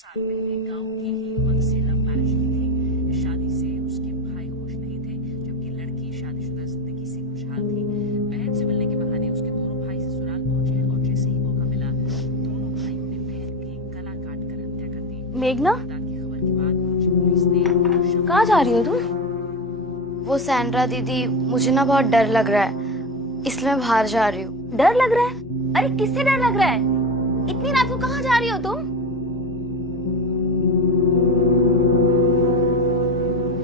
साल पहले गांव के ही युवक से लव मैरिज की थी। इस शादी से उसके भाई खुश नहीं थे, जबकि लड़की शादीशुदा जिंदगी से खुशहाल थी। बहन से मिलने के बहाने उसके दोनों भाई ससुराल पहुंचे और जैसे ही मौका मिला दोनों भाइयों ने बहन की गला काट कर हत्या कर दी। मेघना, की खबर के बाद पहुंची पुलिस ने कहाँ जा रही हो तुम? वो सैंड्रा दीदी, मुझे ना बहुत डर लग रहा है, इसलिए मैं बाहर जा रही हूँ। डर लग रहा है? अरे किससे डर लग रहा है? इतनी रात को कहाँ जा रही हो तुम?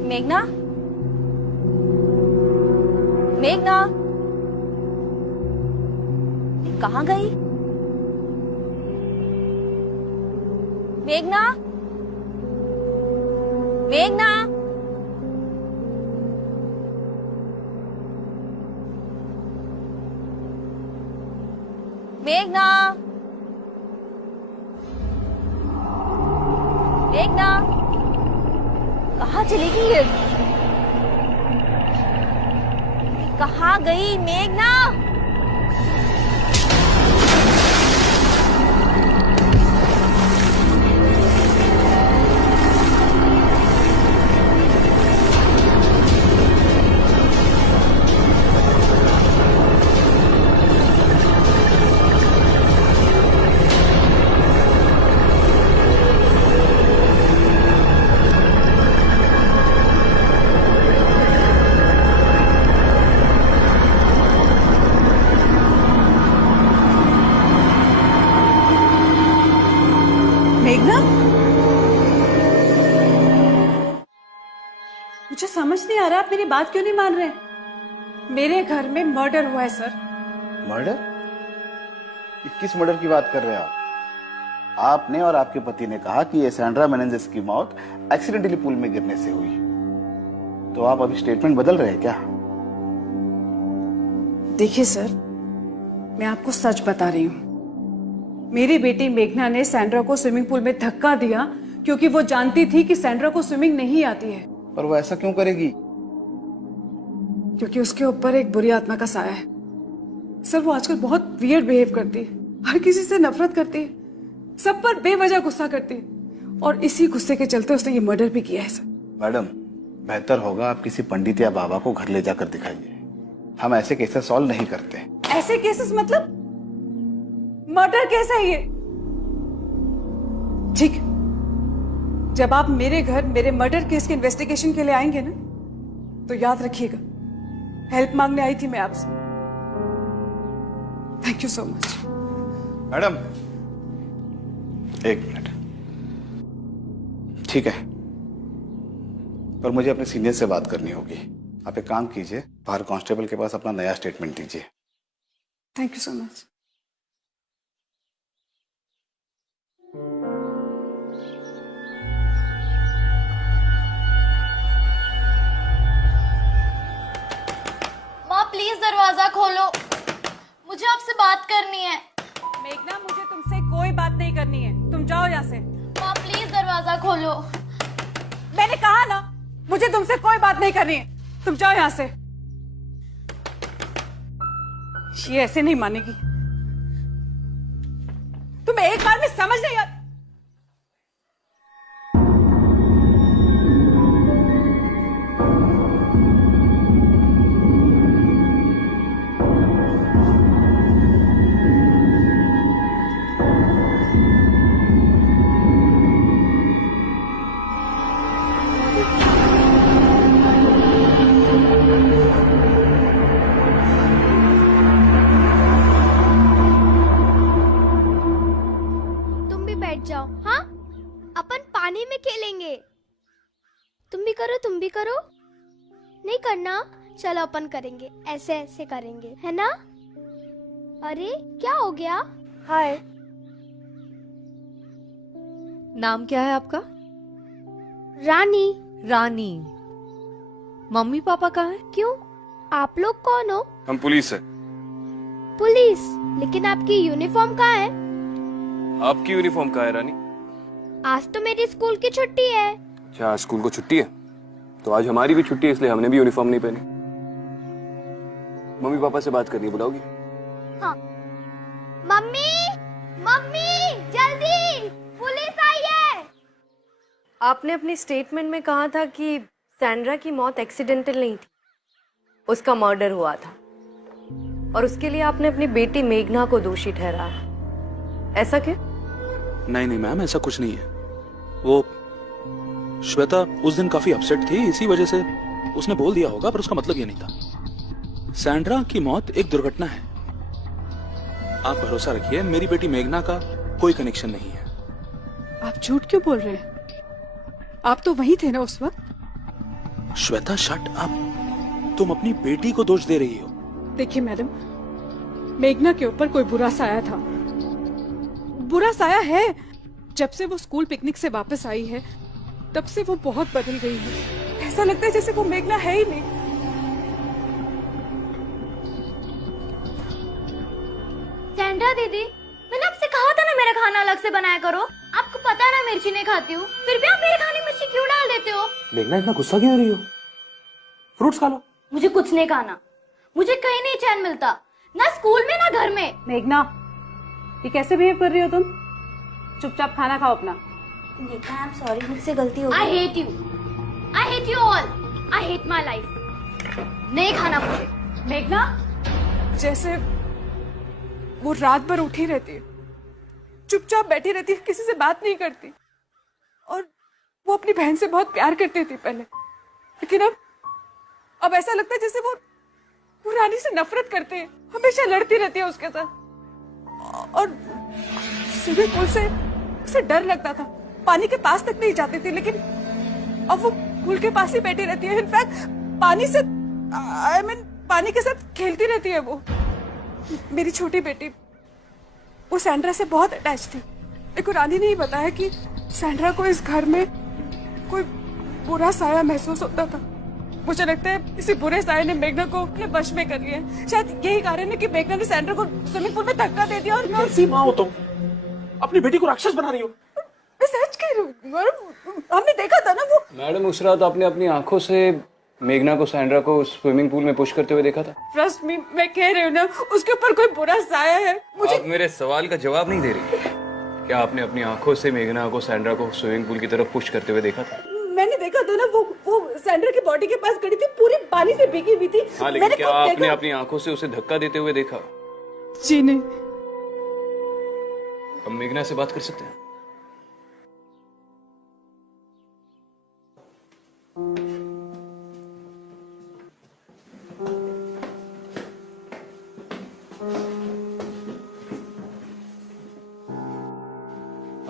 मेघना, मेघना, कहाँ गई? मेघना, मेघना, मेघना, मेघना, कहाँ चली गई ये? कहाँ गई मेघना? मेघना, मुझे समझ नहीं आ रहा आप मेरी बात क्यों नहीं मान रहे? मेरे घर में मर्डर हुआ है सर। मर्डर? किस मर्डर की बात कर रहे हैं आप? आपने और आपके पति ने कहा कि ये सैंड्रा मेनेंजेस की मौत एक्सीडेंटली पूल में गिरने से हुई, तो आप अभी स्टेटमेंट बदल रहे हैं क्या? देखिए सर, मैं आपको सच बता रही हूँ। मेरी बेटी मेघना ने सैंड्रा को स्विमिंग पूल में धक्का दिया क्योंकि वो जानती थी कि सैंड्रा को स्विमिंग नहीं आती है। पर वो ऐसा क्यों करेगी? क्योंकि उसके ऊपर एक बुरी आत्मा का साया है। सर, वो आजकल बहुत वियर्ड बिहेव करती है, हर किसी से नफरत करती है, सब पर बेवजह गुस्सा करती है, और इसी गुस्से के चलते उसने ये मर्डर भी किया है सर। मैडम, बेहतर होगा आप किसी पंडित या बाबा को घर ले जाकर दिखाइए। हम ऐसे केसेस सॉल्व नहीं करते। ऐसे केसेस मतलब मर्डर केस है ये? ठीक है, जब आप मेरे घर मेरे मर्डर केस के इन्वेस्टिगेशन के लिए आएंगे ना, तो याद रखिएगा, हेल्प मांगने आई थी मैं आपसे। Thank you so much. Madam, एक मिनट। ठीक है, पर मुझे अपने सीनियर से बात करनी होगी। आप एक काम कीजिए, बाहर कांस्टेबल के पास अपना नया स्टेटमेंट दीजिए। Thank you so much. माँ प्लीज दरवाजा खोलो, मुझे आपसे बात करनी है। मेघना, मुझे तुमसे कोई बात नहीं करनी है, तुम जाओ यहाँ से। माँ प्लीज दरवाजा खोलो। मैंने कहा ना, मुझे तुमसे कोई बात नहीं करनी है, तुम जाओ यहाँ से। ये ऐसे नहीं मानेगी, तुम्हें एक बार में समझ नहीं आता। बैठ जाओ। हाँ, अपन पानी में खेलेंगे। तुम भी करो, तुम भी करो। नहीं करना? चलो अपन करेंगे, ऐसे ऐसे करेंगे, है ना? अरे क्या हो गया? हाय, नाम क्या है आपका? रानी। रानी। मम्मी पापा कहाँ हैं? क्यों, आप लोग कौन हो? हम पुलिस है। पुलिस? लेकिन आपकी यूनिफॉर्म कहाँ है? आपकी यूनिफॉर्म कहाँ है रानी? आज तो मेरी स्कूल की छुट्टी है। अच्छा, आज स्कूल को छुट्टी है, तो आज हमारी भी छुट्टी है, इसलिए हमने भी यूनिफॉर्म नहीं पहनी। मम्मी पापा से बात करनी, बुलाओगी? हाँ। मम्मी, मम्मी जल्दी, पुलिस आई है। आपने अपनी स्टेटमेंट में कहा था कि सैंड्रा की मौत एक्सीडेंटल नहीं थी, उसका मर्डर हुआ था और उसके लिए आपने अपनी बेटी मेघना को दोषी ठहराया। ऐसा क्यों? नहीं नहीं मैम, ऐसा कुछ नहीं है। वो श्वेता उस दिन काफी अपसेट थी, इसी वजह से उसने बोल दिया होगा, पर उसका मतलब ये नहीं था। सैंड्रा की मौत एक दुर्घटना है। आप भरोसा रखिए, मेरी बेटी मेघना का कोई कनेक्शन नहीं है। आप झूठ क्यों बोल रहे हैं? आप तो वहीं थे ना उस वक्त। श्वेता शट अप, तुम अपनी बेटी को दोष दे रही हो। देखिए मैडम, मेघना के ऊपर कोई बुरा साया था, बुरा साया है। जब से वो स्कूल पिकनिक से वापस आई है तब से वो बहुत बदल गई है। ऐसा लगता है जैसे वो मेघना है ही नहीं। सैंड्रा दीदी, मैंने आपसे कहा था ना मेरा खाना अलग से बनाया करो। आपको पता है ना मिर्ची नहीं खाती हूँ, फिर भी आप मेरे खाने में मिर्ची क्यों डाल देते हो? मेघना इतना गुस्सा क्यों हो रही हो? फ्रूट्स खा लो। मुझे कुछ नहीं खाना, मुझे कहीं नहीं चैन मिलता, ना स्कूल में ना घर में। मेघना, ये कैसे बिहेव कर रही हो तुम? चुपचाप खाना खाओ अपना। आई एम सॉरी, मुझसे गलती हो गई। I hate you, I hate you all, I hate my life. नहीं खाना मुझे। मेघना, जैसे वो रात भर उठी रहती है, चुपचाप बैठी रहती है, किसी से बात नहीं करती। और वो अपनी बहन से बहुत प्यार करती थी पहले, लेकिन अब ऐसा लगता है जैसे वो रानी से नफरत करते हैं, हमेशा लड़ती रहती है उसके साथ। और स्विमिंग पूल से उसे डर लगता था, पानी के पास तक नहीं जाती थी, लेकिन अब वो पूल के पास ही बैठी रहती है। इनफैक्ट पानी से पानी के साथ खेलती रहती है वो। मेरी छोटी बेटी वो सैंड्रा से बहुत अटैच थी। लेकिन रानी ने ही बताया कि सैंड्रा को इस घर में कोई बुरा साया महसूस होता था। मुझे लगता है इसी बुरे साये ने मेघना को अपने वश में कर लिया है। शायद यही कारण है कि मेघना ने सैंड्रा को स्विमिंग पूल में धक्का दे दिया। और मैं कैसी माँ हो तुम? अपनी बेटी को राक्षस बना रही हो। मैं सच कह रही हूँ, हमने देखा था ना वो। मैडम, उस रात आपने अपनी आंखों से मेघना को सैंड्रा को स्विमिंग पूल में पुश करते हुए देखा था। ट्रस्ट मी, मैं कह रही हूँ ना, उसके ऊपर कोई बुरा साया है। मुझे आप मेरे सवाल का जवाब नहीं दे रही। क्या आपने अपनी आंखों से मेघना को सैंड्रा को स्विमिंग पूल की तरफ पुश करते हुए देखा था? मैंने देखा था ना, वो सैंड्रा की बॉडी के पास खड़ी थी, पूरी पानी से भीगी हुई थी। हाँ, लेकिन क्या आपने अपनी आंखों से उसे धक्का देते हुए देखा? जी नहीं। हम मेघना से बात कर सकते हैं?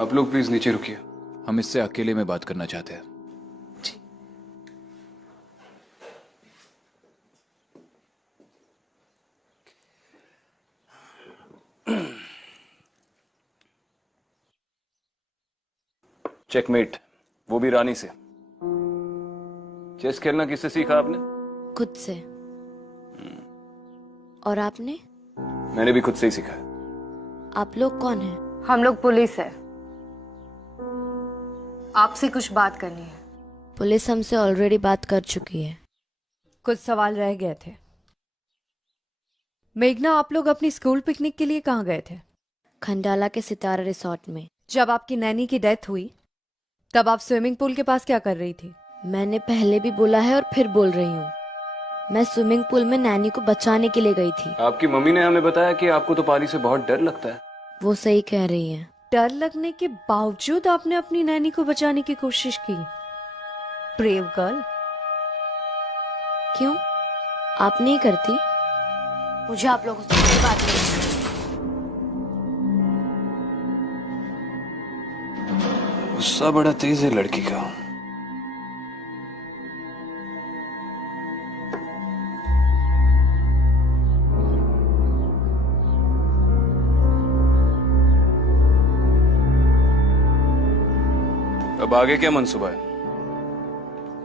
आप लोग प्लीज नीचे रुकिए, हम इससे अकेले में बात करना चाहते हैं। चेकमेट, वो भी रानी से। चेस खेलना किससे सीखा आपने? खुद से। और आपने? मैंने भी खुद से ही सीखा है। आप लोग कौन हैं? हम लोग पुलिस है, आपसे कुछ बात करनी है। पुलिस हमसे ऑलरेडी बात कर चुकी है। कुछ सवाल रह गए थे। मेघना, आप लोग अपनी स्कूल पिकनिक के लिए कहाँ गए थे? खंडाला के सितारा रिसोर्ट में। जब आपकी नैनी की डेथ हुई तब आप स्विमिंग पूल के पास क्या कर रही थी? मैंने पहले भी बोला है और फिर बोल रही हूँ, मैं स्विमिंग पूल में नैनी को बचाने के लिए गई थी। आपकी मम्मी ने हमें बताया कि आपको तो पानी से बहुत डर लगता है। वो सही कह रही है। डर लगने के बावजूद आपने अपनी नैनी को बचाने की कोशिश की। Brave girl. क्यों, आप नहीं करती? मुझे आप लोगों से कोई बात नहीं। गुस्सा बड़ा तेज है लड़की का। अब आगे क्या मंसूबा है?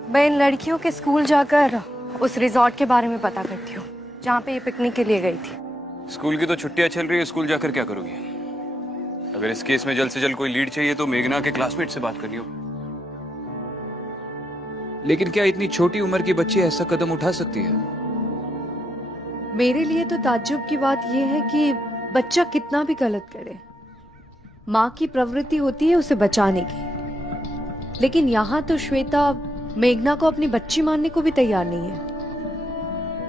मैं इन लड़कियों के स्कूल जाकर उस रिजॉर्ट के बारे में पता करती हूँ जहाँ पे ये पिकनिक के लिए गई थी। स्कूल की तो छुट्टियां चल रही है, स्कूल जाकर क्या करोगी? अगर इस केस में जल्द से जल्द कोई लीड चाहिए तो मेघना के क्लासमेट से बात करनी होगी। लेकिन क्या इतनी छोटी उम्र की बच्ची ऐसा कदम उठा सकती है? मेरे लिए तो ताज्जुब की बात यह है कि बच्चा कितना भी गलत करे, माँ की प्रवृत्ति होती है उसे बचाने की। लेकिन यहाँ तो श्वेता मेघना को अपनी बच्ची मानने को भी तैयार नहीं है।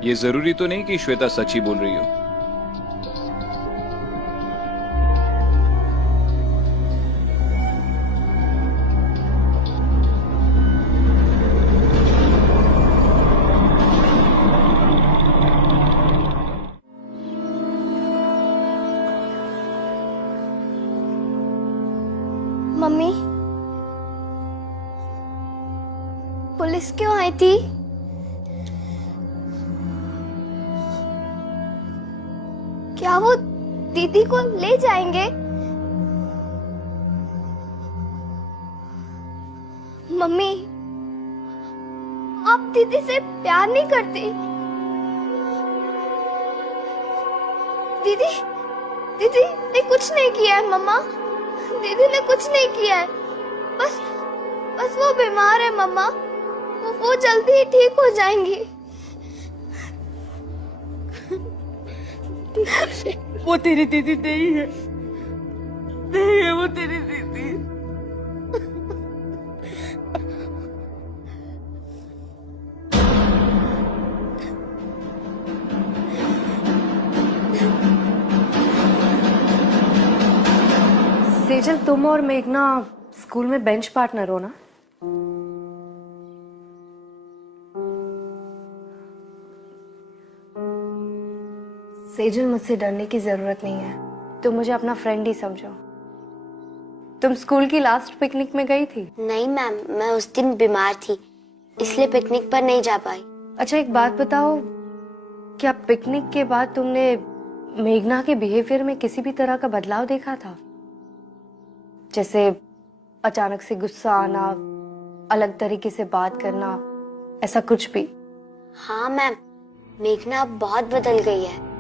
ये जरूरी तो नहीं कि श्वेता सच ही बोल रही हो। मम्मी, पुलिस क्यों आई थी? क्या वो दीदी को ले जाएंगे? मम्मी, आप दीदी से प्यार नहीं करती? दीदी दीदी ने कुछ नहीं किया है मम्मा, दीदी ने कुछ नहीं किया है, बस बस वो बीमार है मम्मा, वो जल्दी ही ठीक हो जाएंगी। वो तेरी दीदी नहीं है, नहीं है वो तेरी दीदी। सेजल, तुम और मेघना स्कूल में बेंच पार्टनर हो ना? सेजल, मुझसे डरने की जरूरत नहीं है, तुम मुझे अपना फ्रेंड ही समझो। तुम स्कूल की लास्ट पिकनिक में गई थी? नहीं मैम, मैं उस दिन बीमार थी, इसलिए पिकनिक पर नहीं जा पाई। अच्छा, एक बात बताओ, क्या पिकनिक के बाद तुमने मेघना के बिहेवियर में किसी भी तरह का बदलाव देखा था? जैसे अचानक से गुस्सा आना, अलग तरीके से बात करना, ऐसा कुछ भी? हाँ मैम, मेघना अब बहुत बदल गई है।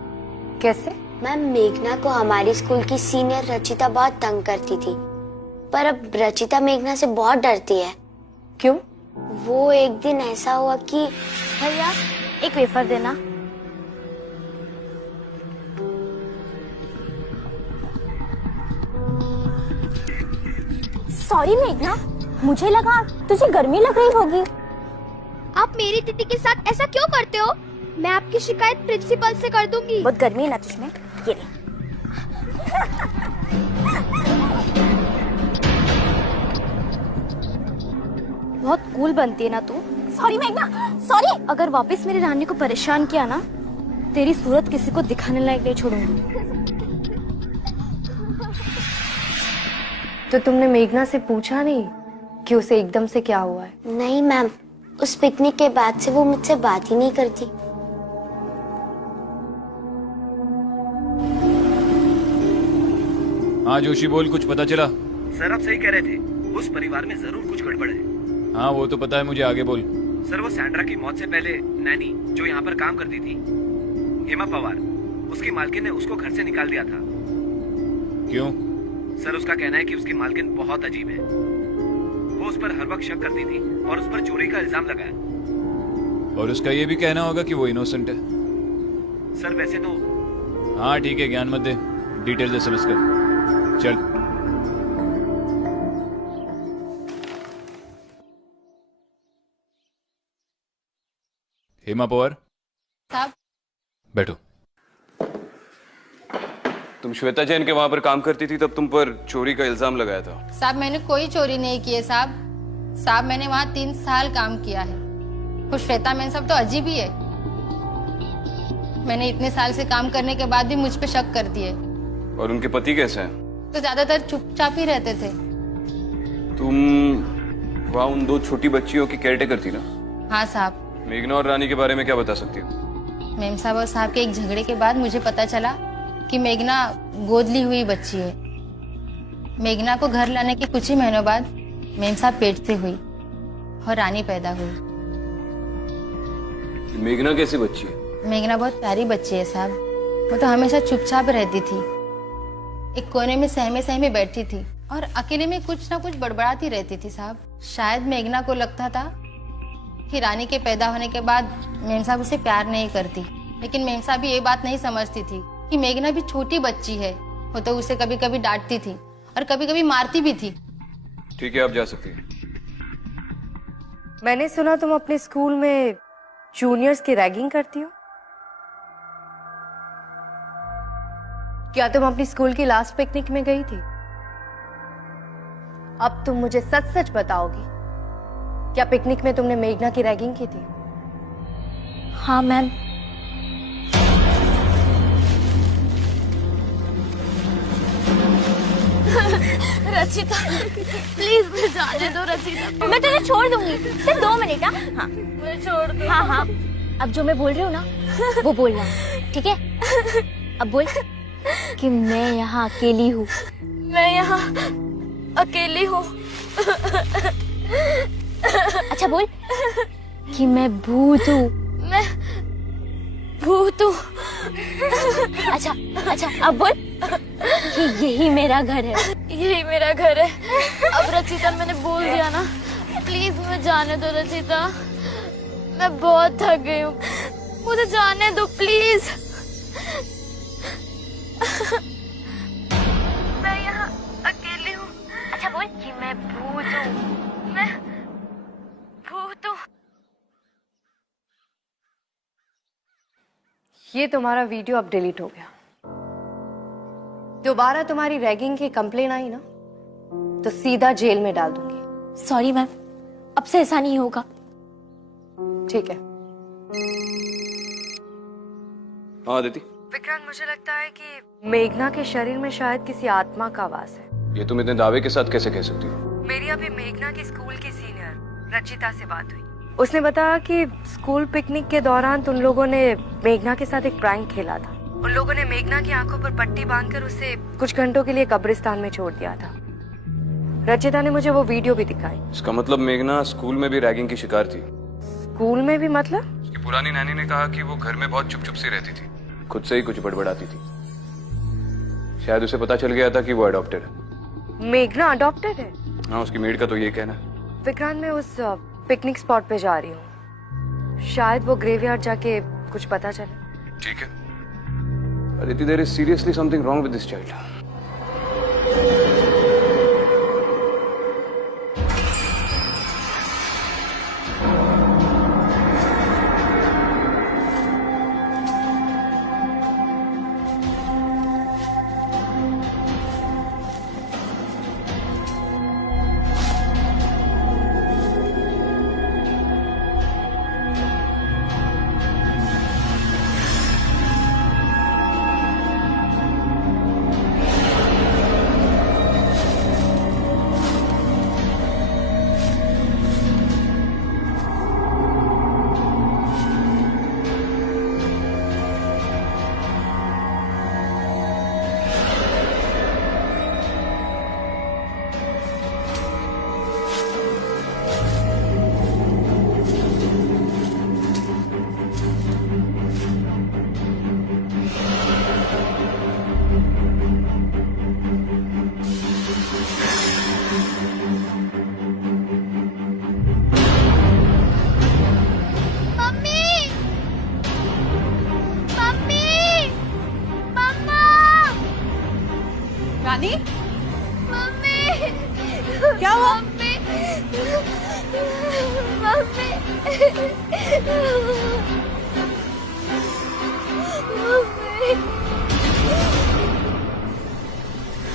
कैसे? मैम, मेघना को हमारी स्कूल की सीनियर रचिता बहुत तंग करती थी, पर अब रचिता मेघना से बहुत डरती है। क्यों? वो एक दिन ऐसा हुआ कि भैया एक वेफर देना। सॉरी मेघना, मुझे लगा तुझे गर्मी लग रही होगी। आप मेरी दीदी के साथ ऐसा क्यों करते हो? मैं आपकी शिकायत प्रिंसिपल से कर दूंगी। बहुत गर्मी है ना तुझमें, ये ले। बहुत कूल बनती है ना तू। सॉरी मेघना, सॉरी। अगर वापस मेरी रानी को परेशान किया ना, तेरी सूरत किसी को दिखाने लायक नहीं छोड़ूंगी। तो तुमने मेघना से पूछा नहीं कि उसे एकदम से क्या हुआ है? नहीं मैम, उस पिकनिक के बाद से वो मुझसे बात ही नहीं करती। हाँ जोशी, बोल, कुछ पता चला? सर, आप सही कह रहे थे, उस परिवार में जरूर कुछ गड़बड़ है। हाँ वो तो पता है मुझे, आगे बोल। सर, वो सैंड्रा की मौत से पहले नैनी जो यहाँ पर काम करती थी, हेमा पवार, उसकी मालकिन ने उसको घर से निकाल दिया था। क्यों? सर, उसका कहना है कि उसकी मालकिन बहुत अजीब है। वो उस पर हर वक्त शक करती थी और उस पर चोरी का इल्जाम लगाया। और उसका ये भी कहना होगा कि वो इनोसेंट है। सर वैसे तो। हाँ ठीक है, ज्ञान मत दे, डिटेल्स एसएमएस कर। चल। हेमा पवार साहब, बैठो। तुम श्वेता जैन के वहां पर काम करती थी, तब तुम पर चोरी का इल्जाम लगाया था। साहब मैंने कोई चोरी नहीं की है साहब। साहब मैंने वहाँ 3 साल काम किया है। वो श्वेता मैन सब तो अजीब ही है। मैंने इतने साल से काम करने के बाद भी मुझ पे शक कर दिए। और उनके पति कैसे हैं? तो ज्यादातर चुपचाप ही रहते थे। तुम वहाँ उन 2 छोटी बच्चियों की केयरटेकर थी ना? हाँ साहब। मेघना और रानी के बारे में क्या बता सकती हो? मेम साहब और साहब के एक झगड़े के बाद मुझे पता चला कि मेघना गोद ली हुई बच्ची है। मेघना को घर लाने के कुछ ही महीनों बाद मेम साहब पेट से हुई और रानी पैदा हुई। मेघना कैसी बच्ची है? मेघना बहुत प्यारी बच्ची है साहब। वो तो हमेशा चुपचाप रहती थी, एक कोने में सहमे सहमे बैठती थी और अकेले में कुछ ना कुछ बड़बड़ाती रहती थी साहब। शायद मेघना को लगता था कि रानी के पैदा होने के बाद मेम साहब उसे प्यार नहीं करती, लेकिन मेम साहब ये बात नहीं समझती थी कि मेघना भी छोटी बच्ची है। वो तो उसे कभी कभी डांटती थी और कभी कभी मारती भी थी। ठीक है, आप जा सकती हैं। मैंने सुना तुम अपने स्कूल में जूनियर्स की रैगिंग करती हो। क्या तुम अपनी स्कूल की लास्ट पिकनिक में गई थी? अब तुम मुझे सच सच बताओगी, क्या पिकनिक में तुमने मेघना की रैगिंग की थी? हाँ मैम। रचिता प्लीज मुझे जाने दो रचिता। मैं तुझे छोड़ दूंगी, सिर्फ 2 मिनट। हाँ मुझे छोड़ दो। हाँ हाँ, अब जो मैं बोल रही हूँ ना वो बोलना, ठीक है? अब बोल कि मैं यहाँ अकेली हूँ। मैं यहाँ अकेली हूँ। अच्छा बोल कि मैं भूत हूँ। मैं भूत हूँ। अच्छा अच्छा, अब बोल कि यही मेरा घर है। यही मेरा घर है। अब रचिता मैंने बोल दिया ना, प्लीज मुझे जाने दो रचिता, मैं बहुत थक गई हूँ, मुझे जाने दो प्लीज। मैं यहाँ अकेली हूँ। अच्छा बोल कि मैं भूत हूँ। मैं भूत हूँ। ये तुम्हारा वीडियो अब डिलीट हो गया। दोबारा तुम्हारी रैगिंग की कंप्लेन आई ना तो सीधा जेल में डाल दूंगी। सॉरी मैम, अब से ऐसा नहीं होगा। ठीक है। हाँ अदिति, विक्रांत, मुझे लगता है कि मेघना के शरीर में शायद किसी आत्मा का वास है। ये तुम इतने दावे के साथ कैसे कह सकती हो? मेरी अभी मेघना की स्कूल की सीनियर रचिता से बात हुई। उसने बताया कि स्कूल पिकनिक के दौरान तुम लोगों ने मेघना के साथ एक प्रैंक खेला था। उन लोगों ने मेघना की आंखों पर पट्टी बांधकर उसे कुछ घंटों के लिए कब्रिस्तान में छोड़ दिया था। रचिता ने मुझे वो वीडियो भी दिखाई। इसका मतलब मेघना स्कूल में भी रैगिंग की शिकार थी? स्कूल में भी मतलब? उसकी पुरानी नानी ने कहा कि वो घर में बहुत चुप चुप सी रहती थी, खुद से ही कुछ बड़बड़ाती थी। शायद उसे पता चल गया था कि वो अडॉप्टेड है। मेघना अडॉप्टेड है? हाँ, उसकी मेड का तो यही कहना है। विक्रांत, मैं उस पिकनिक स्पॉट पे जा रही हूँ, शायद वो ग्रेवयार्ड जाके कुछ पता चले। ठीक है। Aditi, there is seriously something wrong with this child. Rani, mummy, क्या हुआ? Mummy, mummy, mummy.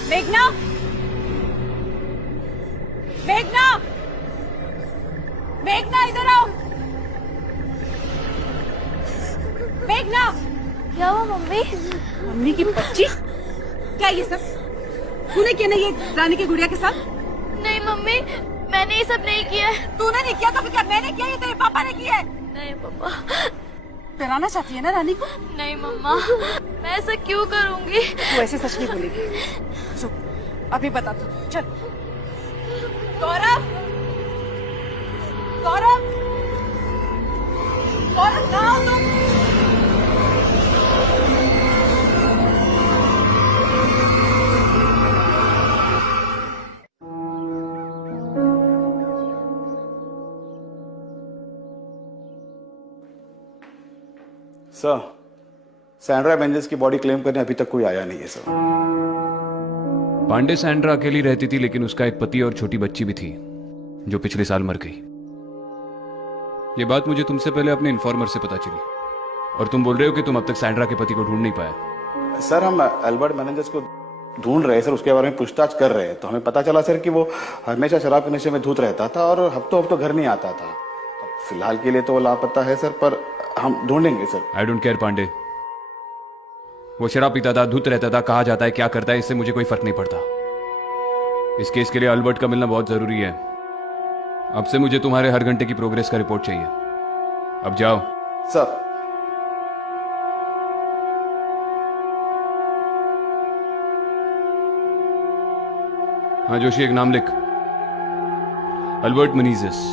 मेघना, मेघना, मेघना इधर आओ। मेघना, क्या हुआ मम्मी? मम्मी की बच्ची, क्या ये सब तूने किया? नहीं, ये रानी की गुड़िया के साथ? नहीं मम्मी, मैंने ये सब नहीं किया है। तूने नहीं किया तो फिर क्या मैंने किया? ये तेरे पापा ने किया है। नहीं पापा। डराना चाहती है ना रानी को? नहीं मम्मा, मैं ऐसा क्यों करूंगी? तू ऐसे सच नहीं बोलेगी। चुप, अभी बता तू। चल। गौरव, गौरव, गौरव कहाँ हो तुम? सर, सैंड्रा मेंजेस की बॉडी क्लेम करने अभी तक कोई आया नहीं है सर। पांडे सैंड्रा अकेली रहती थी, लेकिन उसका एक पति और छोटी बच्ची भी थी जो पिछले साल मर गई। ये बात मुझे तुमसे पहले अपने इन्फॉर्मर से पता चली, और तुम बोल रहे हो कि तुम अब तक सैंड्रा के पति को ढूंढ नहीं पाए। सर हम अल्बर्ट मेनेंडेस को ढूंढ रहे हैं सर, उसके बारे में पूछताछ कर रहे हैं। तो हमें पता चला सर कि वो हमेशा शराब के नशे में धुत रहता था और हफ्तों हफ्तों घर नहीं आता था। फिलहाल के लिए तो वो लापता है सर, पर हम ढूंढेंगे sir. I don't care Pandey, वो शराब पीता था, धुत रहता था, कहाँ जाता है, क्या करता है, इससे मुझे कोई फर्क नहीं पड़ता। इस केस के लिए अल्बर्ट का मिलना बहुत जरूरी है। अब से मुझे तुम्हारे हर घंटे की प्रोग्रेस का रिपोर्ट चाहिए। अब जाओ सर। हाँ जोशी, एक नाम लिख, अल्बर्ट मेनेंडेस।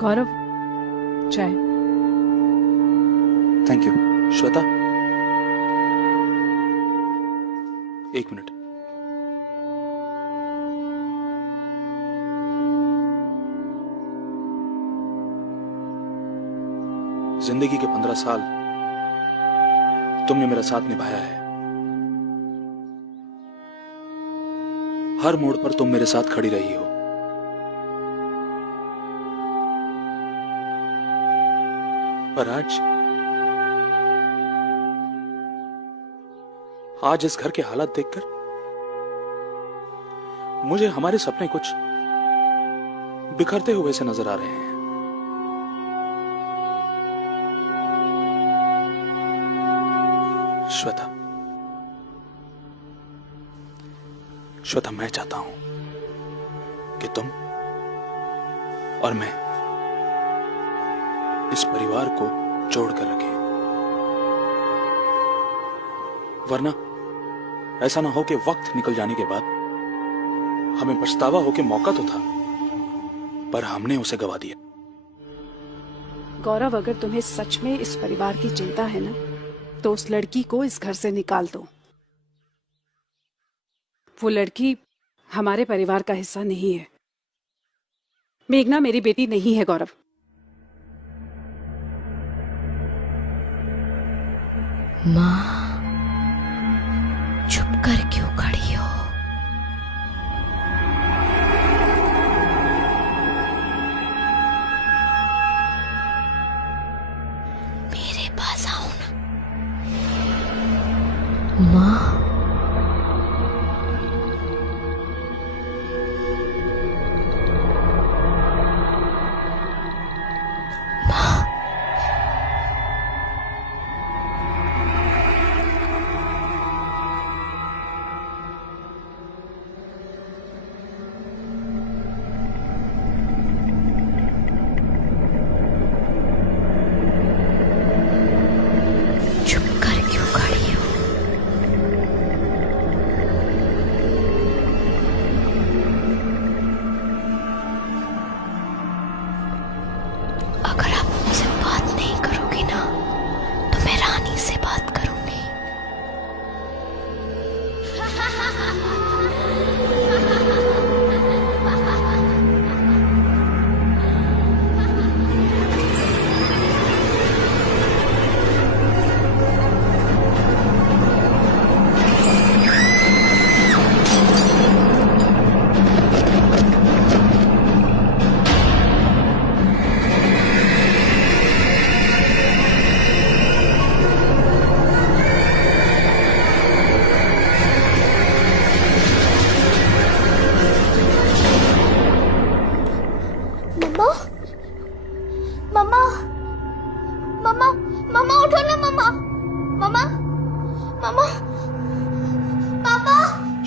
गौरव, चाय। Thank you. श्वेता, एक मिनट। जिंदगी के 15 साल तुमने मेरा साथ निभाया है। हर मोड़ पर तुम मेरे साथ खड़ी रही हो। पर आज इस घर के हालात देखकर मुझे हमारे सपने कुछ बिखरते हुए से नजर आ रहे हैं। श्वेता, श्वेता, मैं चाहता हूं कि तुम और मैं इस परिवार को जोड़कर रखें, वरना ऐसा ना हो कि वक्त निकल जाने के बाद हमें पछतावा हो कि मौका तो था पर हमने उसे गवा दिया। गौरव, अगर तुम्हें सच में इस परिवार की चिंता है ना, तो उस लड़की को इस घर से निकाल दो। वो लड़की हमारे परिवार का हिस्सा नहीं है। मेघना मेरी बेटी नहीं है गौरव। माँ, चुप कर क्यों खड़ी हो? मेरे पास आओ ना। माँ,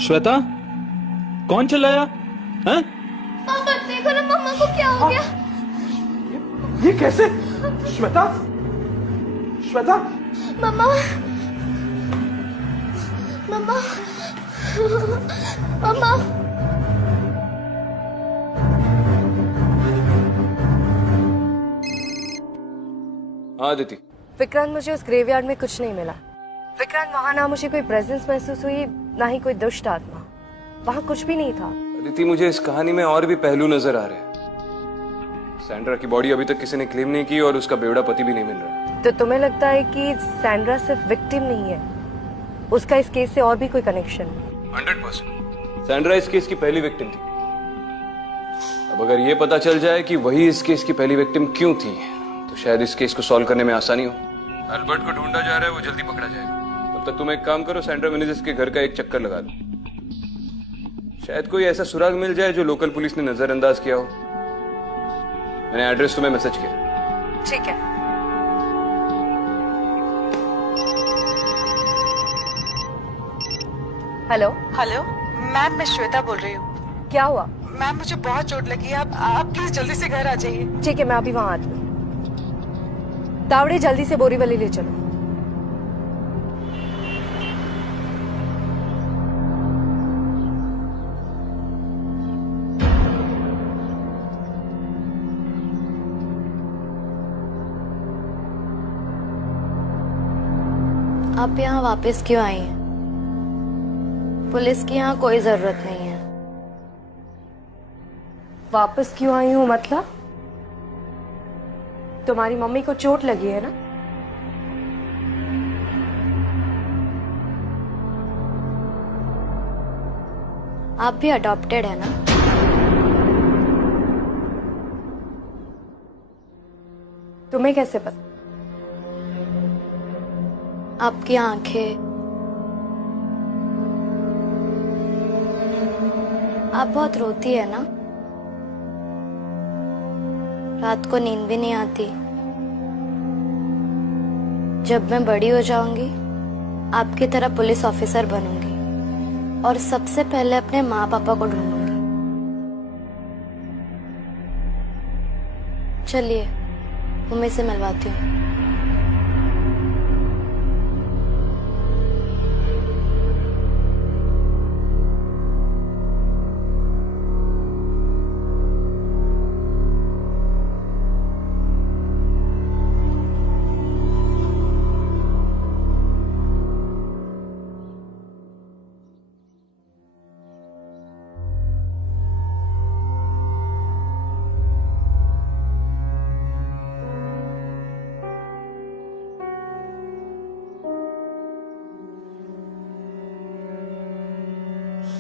श्वेता, कौन चिल्लाया? हैं? पापा देखो ना मम्मा को क्या हो गया। ये कैसे? श्वेता, श्वेता, मम्मा, मम्मा, मम्मा, हाँ अदिति। विक्रांत, मुझे उस ग्रेवयार्ड में कुछ नहीं मिला। विक्रांत, वहाँ ना मुझे कोई प्रेजेंस महसूस हुई, ना ही कोई दुष्ट आत्मा। वहाँ कुछ भी नहीं था। अदिति, मुझे इस कहानी में और भी पहलू नजर आ रहे हैं। सैंड्रा की बॉडी अभी तक किसी ने क्लेम नहीं की और उसका बेवड़ा पति भी नहीं मिल रहा। तो तुम्हें लगता है कि सैंड्रा सिर्फ विक्टिम नहीं है, उसका इस केस से और भी कोई कनेक्शन है? 100%। सैंड्रा इस केस की पहली विक्टिम थी। अब अगर ये पता चल जाए कि वही इस केस की पहली विक्टिम क्यों थी, तो शायद इस केस को सॉल्व करने में आसानी हो। अल्बर्ट को ढूंढा जा रहा है, वो जल्दी पकड़ा जाएगा। तब तक तुम एक काम करो, सैंड्रा मेनेजेस के घर का एक चक्कर लगा लो। शायद कोई ऐसा सुराग मिल जाए जो लोकल पुलिस ने नजरअंदाज किया हो। मैंने एड्रेस तुम्हें मैसेज किया। ठीक है। हेलो हेलो मैम, मैं श्वेता बोल रही हूँ। क्या हुआ? मैम मुझे बहुत चोट लगी है, आप प्लीज जल्दी से घर आ जाइए। ठीक है, मैं अभी वहां आती हूँ। तावड़े, जल्दी से बोरीवली ले चलो। आप यहाँ वापस क्यों आई हैं? पुलिस की यहाँ कोई जरूरत नहीं है। वापस क्यों आई हूँ मतलब? तुम्हारी मम्मी को चोट लगी है ना? आप भी अडॉप्टेड है ना? तुम्हें कैसे पता? आपकी आंखें, आप बहुत रोती है ना? रात को नींद भी नहीं आती। जब मैं बड़ी हो जाऊंगी, आपकी तरह पुलिस ऑफिसर बनूंगी और सबसे पहले अपने माँ पापा को ढूंढूंगी। चलिए, मम्मी से मिलवाती हूँ।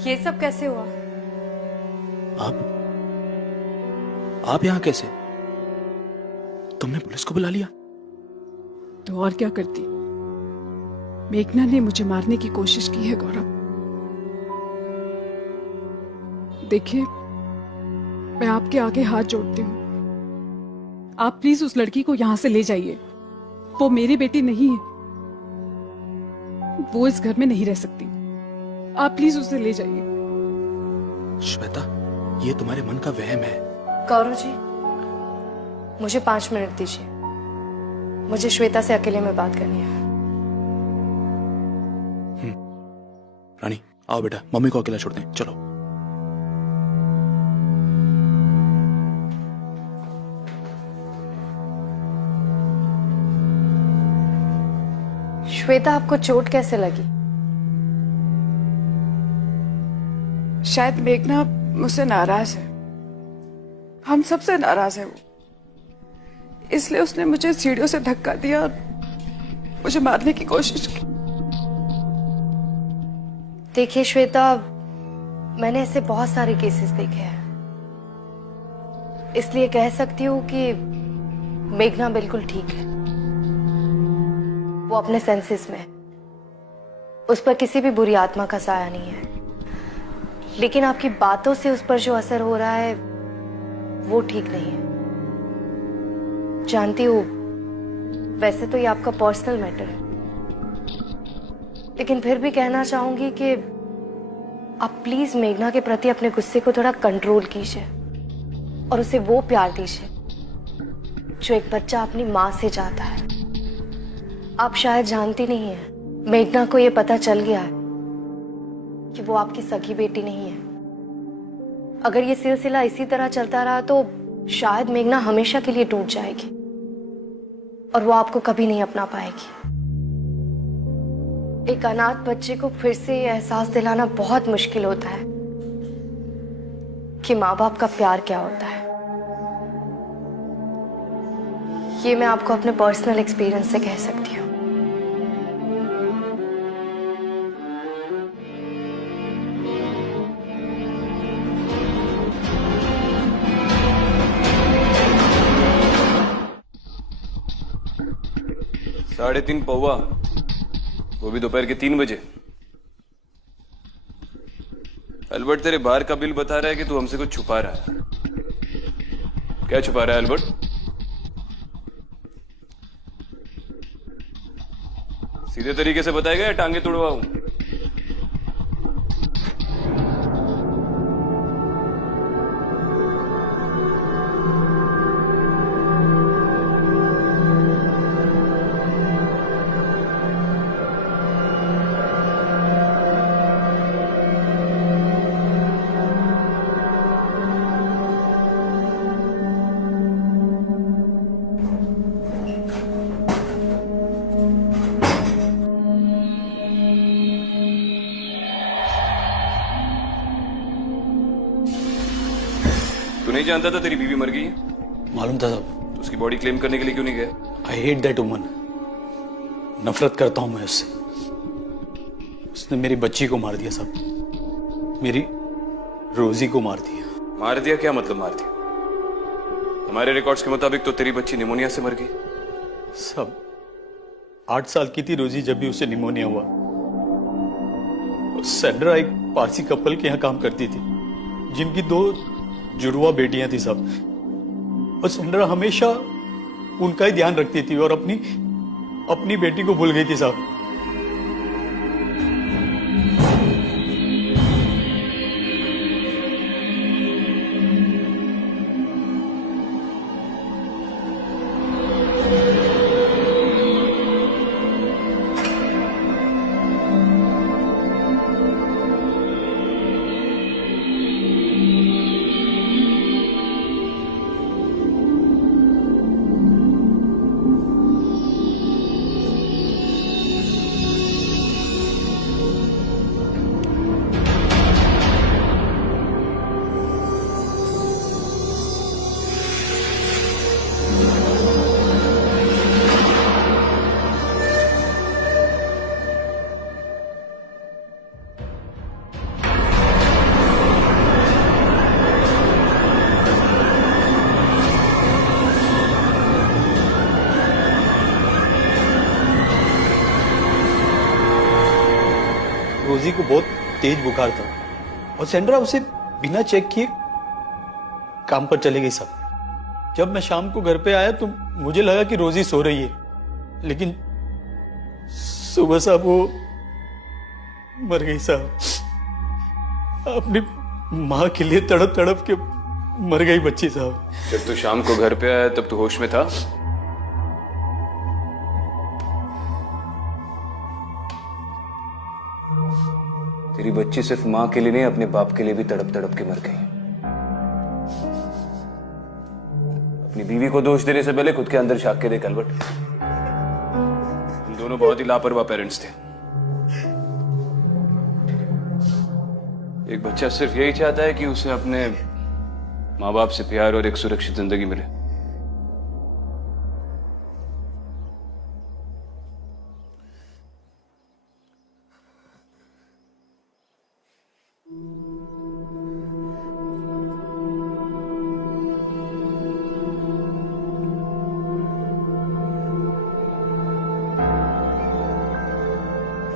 ये सब कैसे हुआ? आप यहाँ कैसे? तुमने पुलिस को बुला लिया? तो और क्या करती? मेघना ने मुझे मारने की कोशिश की है गौरव। देखिए, मैं आपके आगे हाथ जोड़ती हूँ। आप प्लीज उस लड़की को यहाँ से ले जाइए। वो मेरी बेटी नहीं है। वो इस घर में नहीं रह सकती। आप प्लीज उसे ले जाइए। श्वेता, ये तुम्हारे मन का वहम है। गौरव जी, मुझे 5 मिनट दीजिए। मुझे श्वेता से अकेले में बात करनी है। रानी, आओ बेटा, मम्मी को अकेला छोड़ दें। चलो। श्वेता, आपको चोट कैसे लगी? शायद मेघना मुझसे नाराज है। हम सबसे नाराज है वो। इसलिए उसने मुझे सीढ़ियों से धक्का दिया और मुझे मारने की कोशिश की। देखिए श्वेता, मैंने ऐसे बहुत सारे केसेस देखे हैं, इसलिए कह सकती हूँ कि मेघना बिल्कुल ठीक है। वो अपने सेंसेस में, उस पर किसी भी बुरी आत्मा का साया नहीं है। लेकिन आपकी बातों से उस पर जो असर हो रहा है वो ठीक नहीं है। जानती हूँ, वैसे तो ये आपका पर्सनल मैटर है, लेकिन फिर भी कहना चाहूंगी कि आप प्लीज मेघना के प्रति अपने गुस्से को थोड़ा कंट्रोल कीजिए और उसे वो प्यार दीजिए जो एक बच्चा अपनी माँ से चाहता है। आप शायद जानती नहीं है, मेघना को ये पता चल गया है कि वो आपकी सगी बेटी नहीं है। अगर ये सिलसिला इसी तरह चलता रहा तो शायद मेघना हमेशा के लिए टूट जाएगी। और वो आपको कभी नहीं अपना पाएगी। एक अनाथ बच्चे को फिर से ये एहसास दिलाना बहुत मुश्किल होता है कि माँ बाप का प्यार क्या होता है। ये मैं आपको अपने पर्सनल एक्सपीरियंस से कह सकती हूँ। साढ़े 3 पौवा, वो भी दोपहर के 3 बजे। अल्बर्ट, तेरे बार का बिल बता रहा है कि तू हमसे कुछ छुपा रहा है। क्या छुपा रहा है अल्बर्ट? सीधे तरीके से बताएगा या टांगे तुड़वाऊं? तू नहीं जानता था तेरी बीवी मर गई है? मालूम था साहब। तो उसकी बॉडी क्लेम करने के लिए क्यों नहीं गया? I hate that woman. नफरत करता हूं मैं उससे। उसने मेरी बच्ची को मार दिया साहब, मेरी रोजी को मार दिया। मार दिया? क्या मतलब मार दिया? हमारे रिकॉर्ड्स के मुताबिक तो तेरी बच्ची निमोनिया से मर गई। सब 8 साल की थी रोजी जब भी उसे निमोनिया हुआ। और सैंड्रा एक पारसी कपल के यहाँ काम करती थी जिनकी 2 जुड़वा बेटियां थी सब। और सैंड्रा हमेशा उनका ही ध्यान रखती थी और अपनी बेटी को भूल गई थी साहब। रोजी को बहुत तेज बुखार था और सैंड्रा उसे बिना चेक किए काम पर चले गई साहब। जब मैं शाम को घर पे आया तो मुझे लगा कि रोजी सो रही है, लेकिन सुबह साहब वो मर गई साहब। अपनी माँ के लिए तड़प तड़प के मर गई बच्ची साहब। जब तू शाम को घर पे आया तब तू होश में था? तेरी बच्ची सिर्फ माँ के लिए नहीं, अपने बाप के लिए भी तड़प तड़प के मर गई। अपनी बीवी को दोष देने से पहले खुद के अंदर झांक के देख अल्बर्ट। हम दोनों बहुत ही लापरवाह पेरेंट्स थे। एक बच्चा सिर्फ यही चाहता है कि उसे अपने माँ बाप से प्यार और एक सुरक्षित जिंदगी मिले।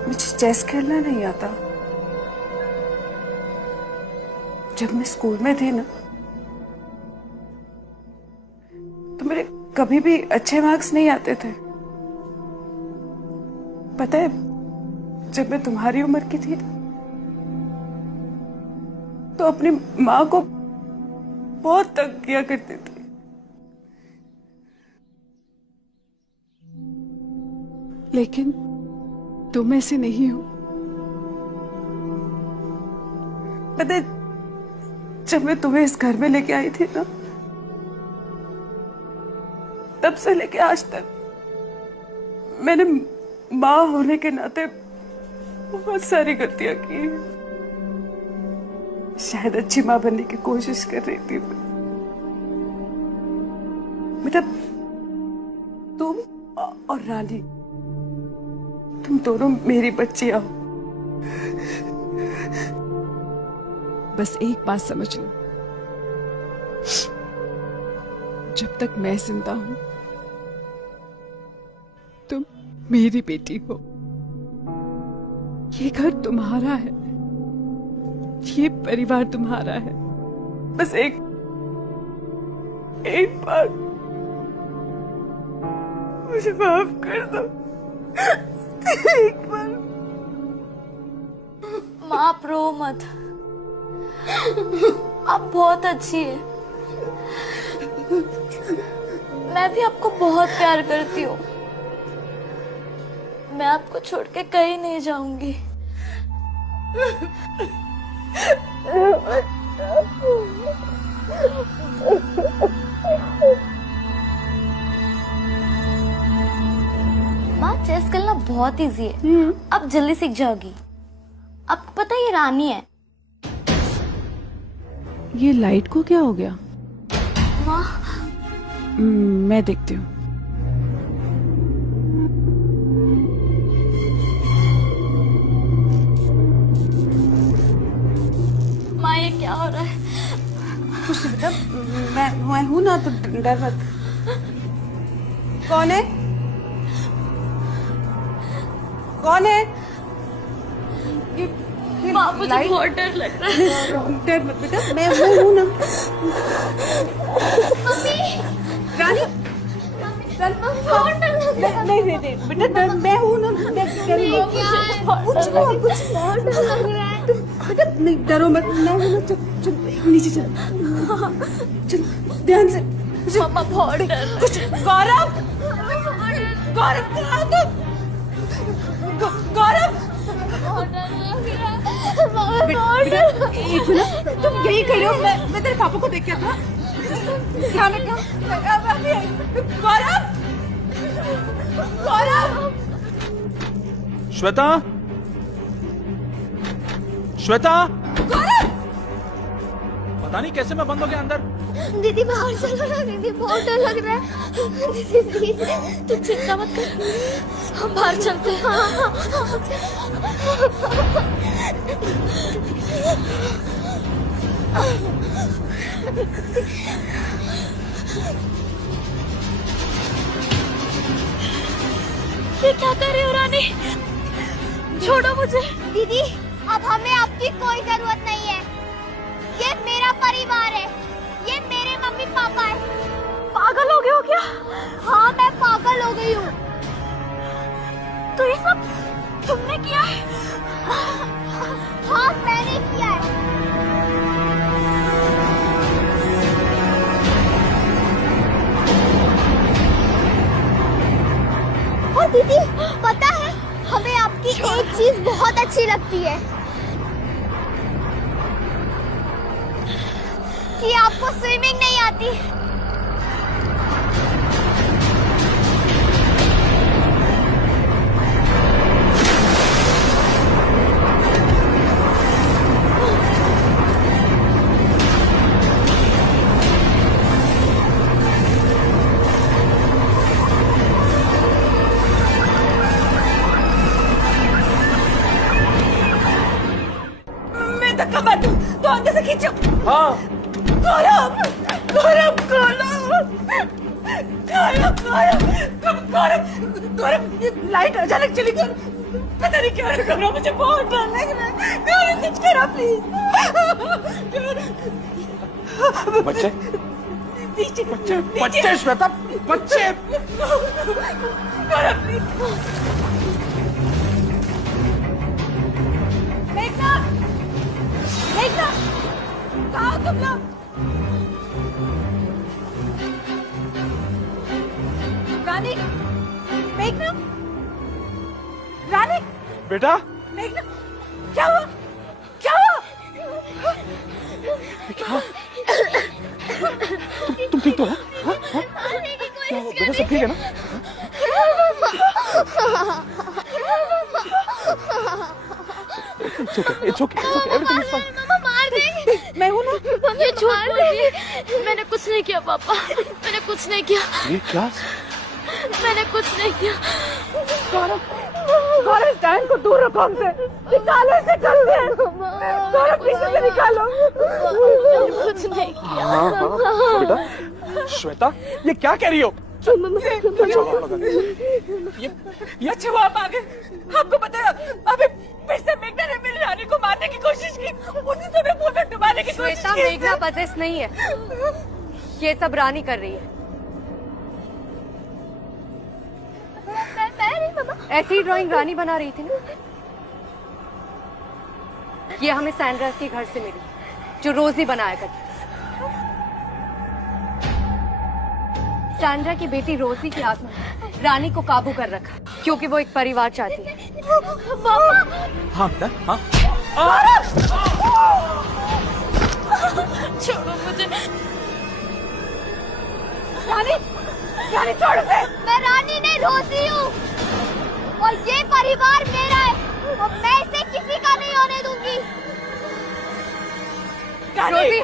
मुझे चेस खेलना नहीं आता। जब मैं स्कूल में थी ना तो मेरे कभी भी अच्छे मार्क्स नहीं आते थे। पता है, जब मैं तुम्हारी उम्र की थी तो अपनी माँ को बहुत तंग किया करती थी। लेकिन तुम ऐसे नहीं हो। पता है, जब मैं तुम्हें इस घर में लेके आई थी ना, तब से लेके आज तक मैंने माँ होने के नाते बहुत सारी गलतियां की। शायद अच्छी माँ बनने की कोशिश कर रही थी। बेटा, तुम और रानी, तुम दोनों मेरी बच्चियां हो। बस एक बात समझ लो, जब तक मैं जिंदा हूं तुम मेरी बेटी हो। ये घर तुम्हारा है, ये परिवार तुम्हारा है। बस एक बार मुझे माफ कर दो। एक बार। माँ आप रो मत, आप बहुत अच्छी है। मैं भी आपको बहुत प्यार करती हूँ। मैं आपको छोड़ के कहीं नहीं जाऊंगी। माँ चेस खेलना बहुत इजी है, आप जल्दी सीख जाओगी। आपको पता है ये रानी है। ये लाइट को क्या हो गया? माँ मैं देखती हूँ। माँ ये क्या हो रहा है? कुछ नहीं बेटा, मैं हूं ना, तो डर मत। कौन है? कौन है? ये माँ मुझे लाइट- बहुत डर लग रहा है। डर मत बेटा, मैं हूं ना। रानी, नहीं नहीं नहीं बेटा, डर मैं हूं ना। मैं डर कुछ बेटा, नहीं डरो मत। मैं हूं ना। चल नीचे चल, चल ध्यान से। मामा बहुत डर। कुछ गौरव, गौरव कहाँ हो तुम? गौरव, बेटा एक मिनट, तुम यही खड़े हो। मैं तेरे पापा को देख के आता। ध्यान रखना। गौरव, गौरव। श्वेता, श्वेता, गौरव, पता नहीं कैसे मैं बंद हो गया अंदर। दीदी बाहर चलो ना, दीदी बहुत डर लग रहा है। दीदी तू चिंता मत कर, हम बाहर चलते हैं। ये क्या कर रही हो रानी? छोड़ो मुझे। दीदी अब हमें आपकी कोई जरूरत नहीं है। ये मेरा परिवार है, ये मेरे मम्मी पापा है। पागल हो गए हो क्या? हाँ मैं पागल हो गई हूँ। तो ये सब तुमने किया है? हाँ मैंने किया है। और दीदी पता है हमें आपकी एक चीज बहुत अच्छी लगती है, कि आपको स्विमिंग नहीं आती। मैं धक्का मार दूं तो आगे से खींचो। हाँ, गौरव, गौरव, गौरव, गौरव, गौरव, ये लाइट अचानक चली गई। पता नहीं क्या है गौरव, मुझे बहुत डर लग रहा है। गौरव कुछ करो प्लीज। बच्चे, नीचे, बच्चे श्वेता, बच्चे। गौरव प्लीज। मेघना, मेघना, कहाँ हो तुम लोग? रानी, मेघना, रानी, बेटा, मेघना, क्या हुआ? क्या हुआ? तुम ठीक तो हो? हाँ? हाँ? बेटा सब ठीक है ना? It's okay everything is fine. मामा मार देंगे। मैं हूं ना। ये झूठ बोल रही है। मैंने कुछ नहीं किया पापा, मैंने कुछ नहीं किया, ये क्या? मैंने कुछ नहीं किया। गौरव इस डायन को दूर रखो हमसे। निकालो इसे जल्दी। गौरव पीछे से निकालो। कुछ नहीं किया। बेटा श्वेता ये क्या कह रही हो? ये अच्छा हुआ आप आ गए। आपको पता है अभी फिर से मेघना ने मेरी रानी को मारने की कोशिश की। उसी समय पुल में डुबाने की कोशिश श्वेता की। मेघना पजेस नहीं है, ये सब रानी कर रही है। मैं नहीं मामा। ऐसी ड्राइंग रानी बना रही थी ना। ये हमें सैंड्रा के घर से मिली, जो रोजी बनाया करती। सैंड्रा की बेटी रोजी की आत्मा ने रानी को काबू कर रखा, क्योंकि वो एक परिवार चाहती है। हाँ बेटा हाँ। छोड़ो मुझे। रानी छोड़ दे। मैं रानी नहीं रोती हूँ, और ये परिवार मेरा है, और मैं इसे किसी का नहीं होने दूंगी। रोजी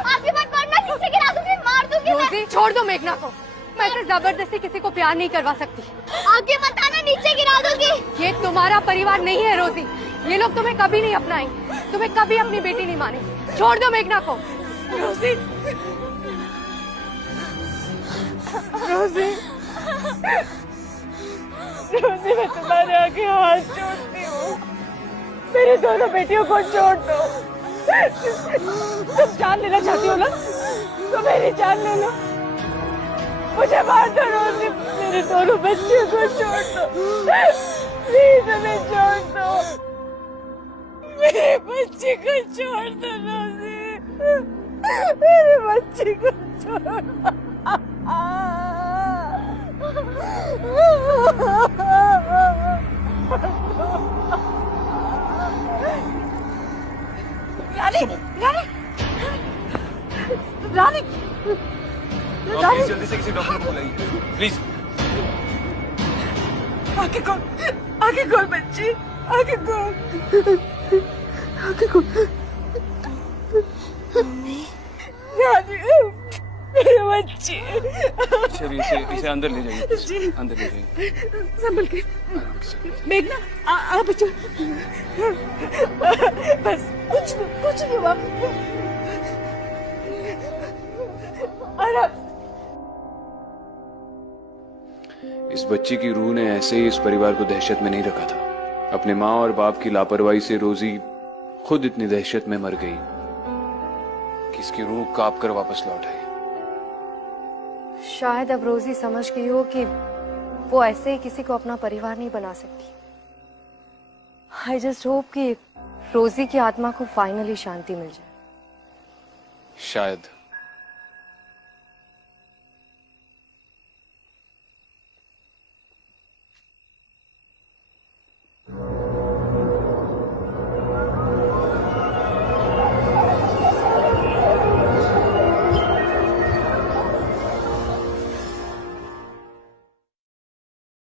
आगे मत बढ़ना, नीचे गिरा दूंगी, मार दूंगी मैं। रोजी छोड़ दो मेघना को। मैं तो जबरदस्ती किसी को प्यार नहीं करवा सकती। आगे मत आना, नीचे गिरा दूंगी। ये तुम्हारा परिवार नहीं है रोजी। ये लोग तुम्हें कभी नहीं अपनाएंगे, तुम्हें कभी अपनी बेटी नहीं मानेंगे। छोड़ दो मेघना को। रोजी मैं तुम्हारे आगे हाथ जोड़ती हूँ। मेरी दोनों बेटियों को छोड़ दो। तुम जान लेना चाहती हो ना, तो मेरी जान ले लो। मुझे मार दो रोजी, मेरे दोनों बच्चियों को छोड़ दो। प्लीज हमें छोड़ दो। मेरे बच्चे को छोड़ दो रोजी, मेरे बच्चे को छोड़ दो। रानी जल्दी से किसी डॉक्टर को बुलाइए प्लीज। आगे खोल बच्ची, आगे खोल। रानी मेरे बच्चे। चलिए इसे अंदर ले जाइए, अंदर ले जाइए। संभल के। मेघना आ बच्चों, बस कुछ नहीं हुआ। इस बच्ची की रूह ने ऐसे ही इस परिवार को दहशत में नहीं रखा था। अपने माँ और बाप की लापरवाही से रोजी खुद इतनी दहशत में मर गई कि इसकी रूह कांप कर वापस लौट आई। शायद अब रोजी समझ गई हो कि वो ऐसे ही किसी को अपना परिवार नहीं बना सकती। आई जस्ट होप कि रोजी की आत्मा को फाइनली शांति मिल जाए। शायद